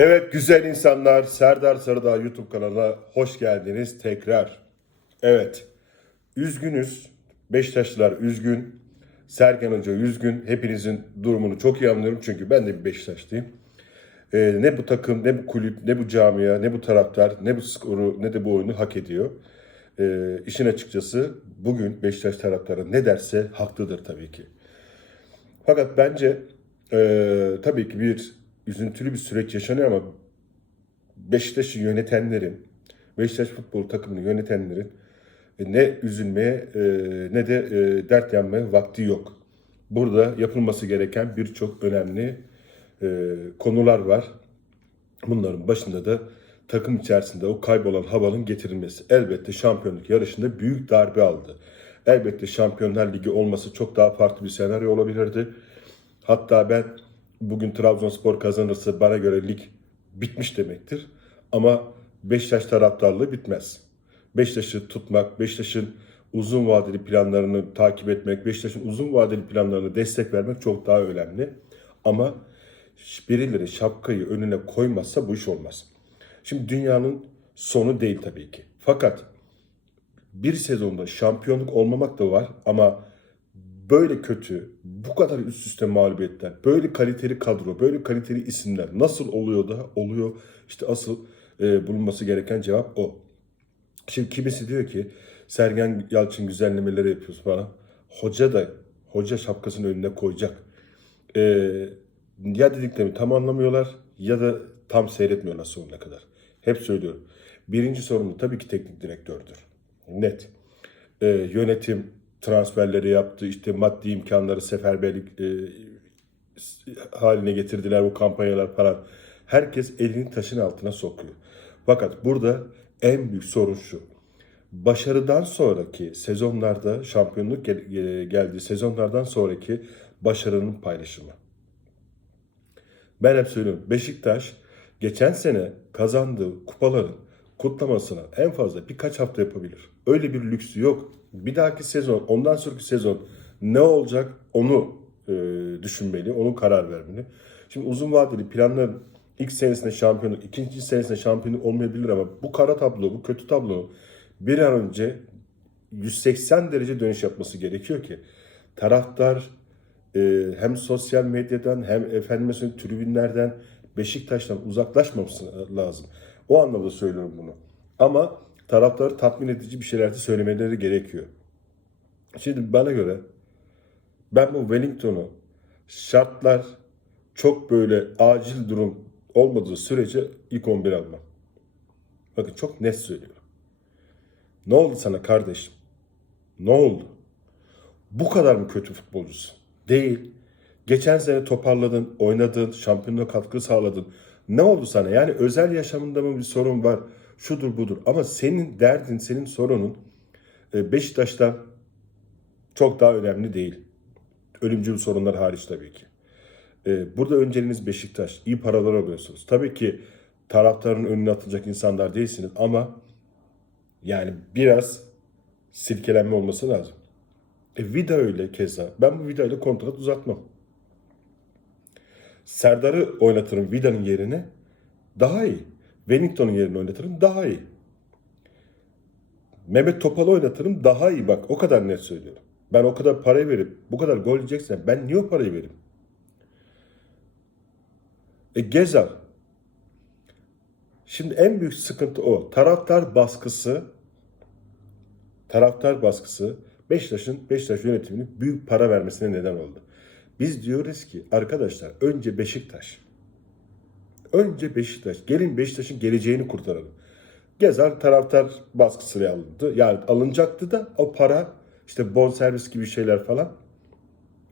Evet güzel insanlar Serdar Sarıdağ YouTube kanalına hoş geldiniz tekrar. Evet üzgünüz Beşiktaşlılar üzgün Sergen Hoca üzgün hepinizin durumunu çok iyi anlıyorum çünkü ben de bir Beşiktaşlıyım. Ee, ne bu takım ne bu kulüp ne bu camia ne bu taraftar ne bu skoru ne de bu oyunu hak ediyor. Ee, işin açıkçası bugün Beşiktaş taraftarı ne derse haklıdır tabii ki. Fakat bence e, tabii ki bir üzüntülü bir süreç yaşanıyor ama Beşiktaş'ı yönetenlerin, Beşiktaş futbol takımını yönetenlerin e, ne üzülmeye e, ne de e, dert yanmaya vakti yok. Burada yapılması gereken birçok önemli konular var. Bunların başında da takım içerisinde o kaybolan havanın getirilmesi. Elbette şampiyonluk yarışında büyük darbe aldı. Elbette Şampiyonlar Ligi olması çok daha farklı bir senaryo olabilirdi. Hatta ben bugün Trabzonspor kazanırsa bana göre lig bitmiş demektir. Ama Beşiktaş taraftarlığı bitmez. Beşiktaş'ı tutmak, Beşiktaş'ın uzun vadeli planlarını takip etmek, Beşiktaş'ın uzun vadeli planlarına destek vermek çok daha önemli. Ama birileri şapkayı önüne koymazsa bu iş olmaz. Şimdi dünyanın sonu değil tabii ki. Fakat bir sezonda şampiyonluk olmamak da var ama böyle kötü, bu kadar üst üste mağlubiyetler, böyle kaliteli kadro, böyle kaliteli isimler nasıl oluyor da oluyor? İşte asıl e, bulunması gereken cevap o. Şimdi kimisi diyor ki Sergen Yalçın güzellemeleri yapıyoruz falan. Hoca da hoca şapkasını önüne koyacak. E, ya dediklerimi tam anlamıyorlar ya da tam seyretmiyorlar sonuna kadar. Hep söylüyorum. Birinci sorumlu tabii ki teknik direktördür. Net. E, yönetim transferleri yaptı. işte maddi imkanları seferberlik e, haline getirdiler bu kampanyalar falan. Herkes elini taşın altına sokuyor. Fakat burada en büyük sorun şu. Başarıdan sonraki sezonlarda şampiyonluk gel- e, geldiği sezonlardan sonraki başarının paylaşımı. Ben hep söylüyorum. Beşiktaş geçen sene kazandığı kupaların kutlamasını en fazla birkaç hafta yapabilir. Öyle bir lüksü yok. Bir dahaki sezon, ondan sonraki sezon ne olacak onu e, düşünmeli, onu karar vermeli. Şimdi uzun vadeli planların ilk senesinde şampiyonluk, ikinci senesinde şampiyonluk olmayabilir ama bu kara tablo, bu kötü tablo bir an önce 180 derece dönüş yapması gerekiyor ki taraftar e, hem sosyal medyadan hem efendime tribünlerden Beşiktaş'tan uzaklaşmaması lazım. O anlamda söylüyorum bunu. Ama taraftarı tatmin edici bir şeyler de söylemeleri gerekiyor. Şimdi bana göre ben bu Wellington'u şartlar çok böyle acil durum olmadığı sürece ilk 11 almam. Bakın çok net söylüyorum. Ne oldu sana kardeşim? Ne oldu? Bu kadar mı kötü futbolcusun? Değil. Geçen sene toparladın, oynadın, şampiyonluğa katkı sağladın. Ne oldu sana? Yani özel yaşamında mı bir sorun var? Şudur budur. Ama senin derdin, senin sorunun e, Beşiktaş'tan çok daha önemli değil. Ölümcül sorunlar hariç tabii ki. E, Burada önceliğiniz Beşiktaş. İyi paralar alıyorsunuz. Tabii ki taraftarın önüne atılacak insanlar değilsiniz ama yani biraz silkelenme olması lazım. E Vida öyle keza. Ben bu Vida ile kontrat uzatmam. Serdar'ı oynatırım Vida'nın yerine daha iyi. Wellington'un yerine oynatırım daha iyi. Mehmet Topal'ı oynatırım daha iyi bak o kadar net söylüyorum. Ben o kadar parayı verip bu kadar gol yiyeceksen ben niye o parayı vereyim? E Gezal. Şimdi en büyük sıkıntı o. Taraftar baskısı taraftar baskısı Beşiktaş'ın Beşiktaş yönetiminin büyük para vermesine neden oldu. Biz diyoruz ki arkadaşlar önce Beşiktaş. Önce Beşiktaş. Gelin Beşiktaş'ın geleceğini kurtaralım. Gezer taraftar baskısıyla alındı. Yani alınacaktı da o para işte bonservis gibi şeyler falan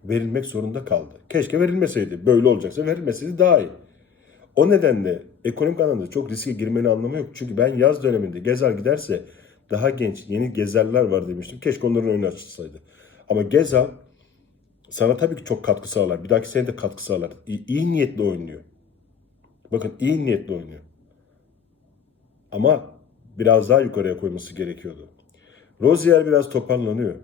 verilmek zorunda kaldı. Keşke verilmeseydi. Böyle olacaksa verilmeseydi daha iyi. O nedenle ekonomik anlamda çok riske girmenin anlamı yok. Çünkü ben yaz döneminde Gezer giderse daha genç yeni Gezerler var demiştim. Keşke onların önü açılsaydı. Ama Gezal sana tabii ki çok katkı sağlar. Bir dahaki sene de katkı sağlar. İyi, iyi niyetli oynuyor. Bakın iyi niyetli oynuyor. Ama biraz daha yukarıya koyması gerekiyordu. Rozier biraz toparlanıyor.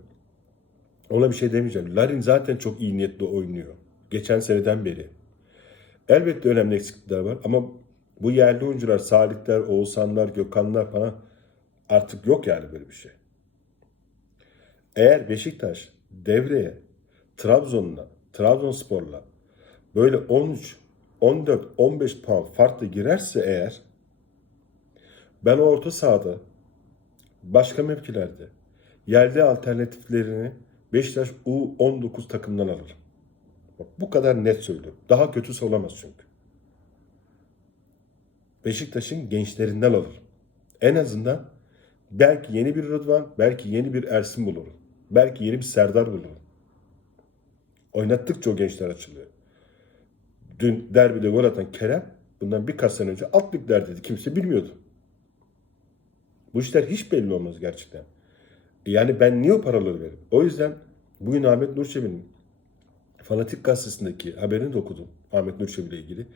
Ona bir şey demeyeceğim. Larin zaten çok iyi niyetli oynuyor. Geçen seneden beri. Elbette önemli eksiklikler var ama Bu yerli oyuncular Salihler, Oğuzhanlar, Gökhanlar falan artık yok yani böyle bir şey. Eğer Beşiktaş devreye Trabzon'la, Trabzonspor'la böyle 13, 14, 15 puan farklı girerse eğer ben orta sahada başka mevkilerde yerli alternatiflerini Beşiktaş U19 takımdan alır. Bak, bu kadar net söylüyorum. Daha kötüsü olamaz çünkü. Beşiktaş'ın gençlerinden alır. En azından belki yeni bir Rıdvan, belki yeni bir Ersin bulur. Belki yeni bir Serdar bulur. Oynattıkça o gençler açılıyor. Dün derbide gol atan Kerem bundan birkaç sene önce alt liglerdeydi. Kimse bilmiyordu. Bu işler hiç belli olmaz gerçekten. Yani ben niye o paraları veririm? O yüzden bugün Ahmet Nurçebi'nin Fanatik Gazetesi'ndeki haberini de okudum. Ahmet Nurçebi ile ilgili.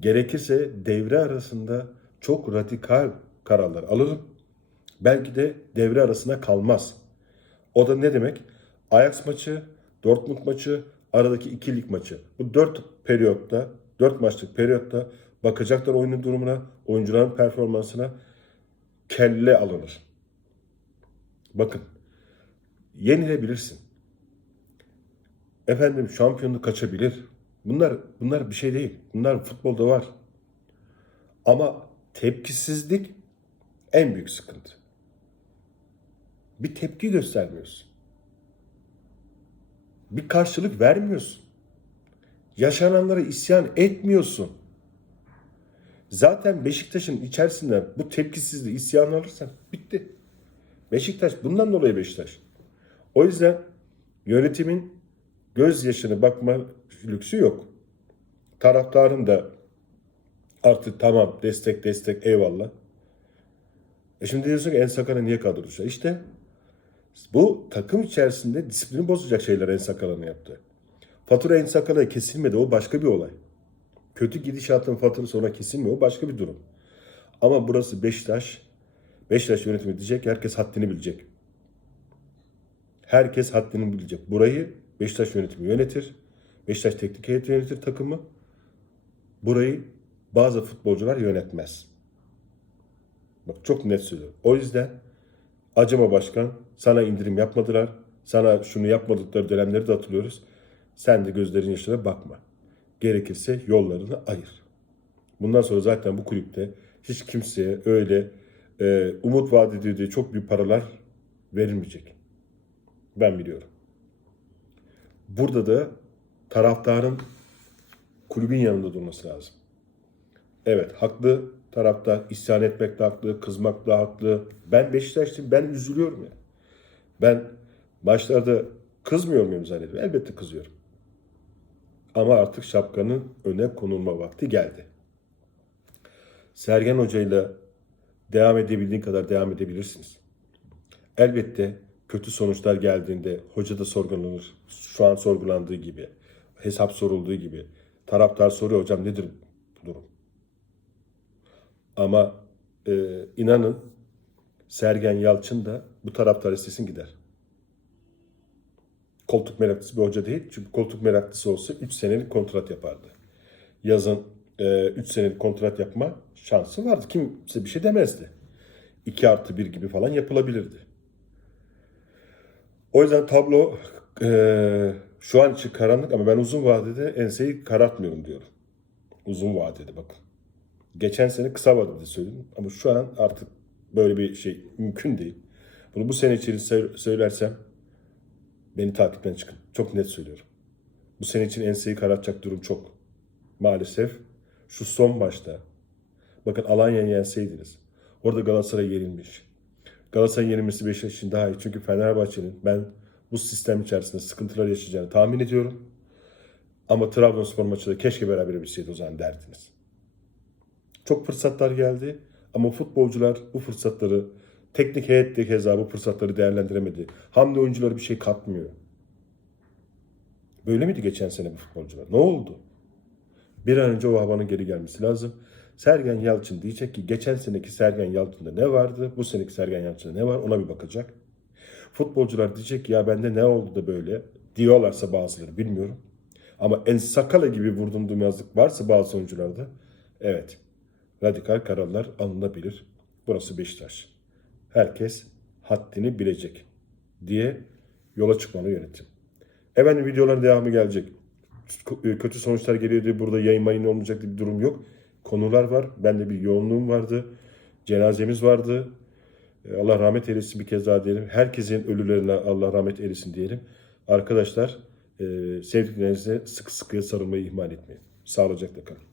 Gerekirse devre arasında çok radikal kararlar alırım. Belki de devre arasına kalmaz. O da ne demek? Ajax maçı, Dortmund maçı, aradaki iki lig maçı. Bu dört periyotta, dört maçlık periyotta bakacaklar oyunun durumuna, oyuncuların performansına kelle alınır. Bakın, yenilebilirsin. Efendim şampiyonluk kaçabilir. Bunlar bunlar bir şey değil. Bunlar futbolda var. Ama tepkisizlik en büyük sıkıntı. Bir tepki göstermiyorsun. Bir karşılık vermiyorsun. Yaşananlara isyan etmiyorsun. Zaten Beşiktaş'ın içerisinde bu tepkisizliği isyan alırsan bitti. Beşiktaş bundan dolayı Beşiktaş. O yüzden yönetimin gözyaşını bakma lüksü yok. Taraftarın da artık tamam destek destek eyvallah. E şimdi diyorsun ki En Sakal'a niye kadro dışı? İşte bu takım içerisinde disiplini bozacak şeyler En yaptı. Fatura En Sakal'a kesilmedi o başka bir olay. Kötü gidişatın faturası ona kesilmiyor o başka bir durum. Ama burası Beşiktaş. Beşiktaş yönetimi diyecek herkes haddini bilecek. Herkes haddini bilecek. Burayı Beşiktaş yönetimi yönetir. Beşiktaş teknik heyeti yönetir takımı. Burayı bazı futbolcular yönetmez. Bak çok net söylüyorum. O yüzden acıma başkan sana indirim yapmadılar. Sana şunu yapmadıkları dönemleri de hatırlıyoruz. Sen de gözlerin yaşına bakma. Gerekirse yollarını ayır. Bundan sonra zaten bu kulüpte hiç kimseye öyle e, umut vaat edildiği çok büyük paralar verilmeyecek. Ben biliyorum. Burada da taraftarın kulübün yanında durması lazım. Evet haklı taraftar isyan etmek de haklı, kızmak da haklı. Ben Beşiktaşlıyım ben üzülüyorum ya. Ben başlarda kızmıyor muyum zannediyorum? Elbette kızıyorum. Ama artık şapkanın öne konulma vakti geldi. Sergen Hoca ile devam edebildiğin kadar devam edebilirsiniz. Elbette kötü sonuçlar geldiğinde hoca da sorgulanır. Şu an sorgulandığı gibi. Hesap sorulduğu gibi. Taraftar soruyor hocam nedir bu durum? Ama e, inanın Sergen Yalçın da bu taraftar istesin gider. Koltuk meraklısı bir hoca değil. Çünkü koltuk meraklısı olsa 3 senelik kontrat yapardı. Yazın 3 senelik kontrat yapma şansı vardı. Kimse bir şey demezdi. 2 artı 1 gibi falan yapılabilirdi. O yüzden tablo e, şu an için karanlık ama ben uzun vadede enseyi karartmıyorum diyorum. Uzun vadede bakın. Geçen sene kısa vadede söyledim ama şu an artık böyle bir şey mümkün değil. Bunu bu sene içerisinde söylersem beni takipten çıkın. Çok net söylüyorum. Bu sene için enseyi karartacak durum çok. Maalesef şu son maçta bakın Alanya'yı yenseydiniz. Orada Galatasaray yenilmiş. Galatasaray'ın yenilmesi Beşiktaş için daha iyi. Çünkü Fenerbahçe'nin ben bu sistem içerisinde sıkıntılar yaşayacağını tahmin ediyorum. Ama Trabzonspor maçı da keşke beraber bilseydi o zaman derdiniz. Çok fırsatlar geldi ama futbolcular bu fırsatları teknik heyet de keza bu fırsatları değerlendiremedi. Hamle oyuncuları bir şey katmıyor. Böyle miydi geçen sene bu futbolcular? Ne oldu? Bir an önce o havanın geri gelmesi lazım. Sergen Yalçın diyecek ki geçen seneki Sergen Yalçın'da ne vardı? Bu seneki Sergen Yalçın'da ne var? Ona bir bakacak. Futbolcular diyecek ki ya bende ne oldu da böyle? Diyorlarsa bazıları bilmiyorum. Ama en sakala gibi vurdum duymazlık varsa bazı oyuncularda evet radikal kararlar alınabilir. Burası Beşiktaş. Herkes haddini bilecek diye yola çıkmalı yönetim. Efendim videoların devamı gelecek. Kötü sonuçlar geliyor diye burada yayın mayın olmayacak diye bir durum yok. Konular var. Bende bir yoğunluğum vardı. Cenazemiz vardı. E, Allah rahmet eylesin bir kez daha diyelim. Herkesin ölülerine Allah rahmet eylesin diyelim. Arkadaşlar e, sevdiklerinize sıkı sıkıya sarılmayı ihmal etmeyin. Sağlıcakla kalın.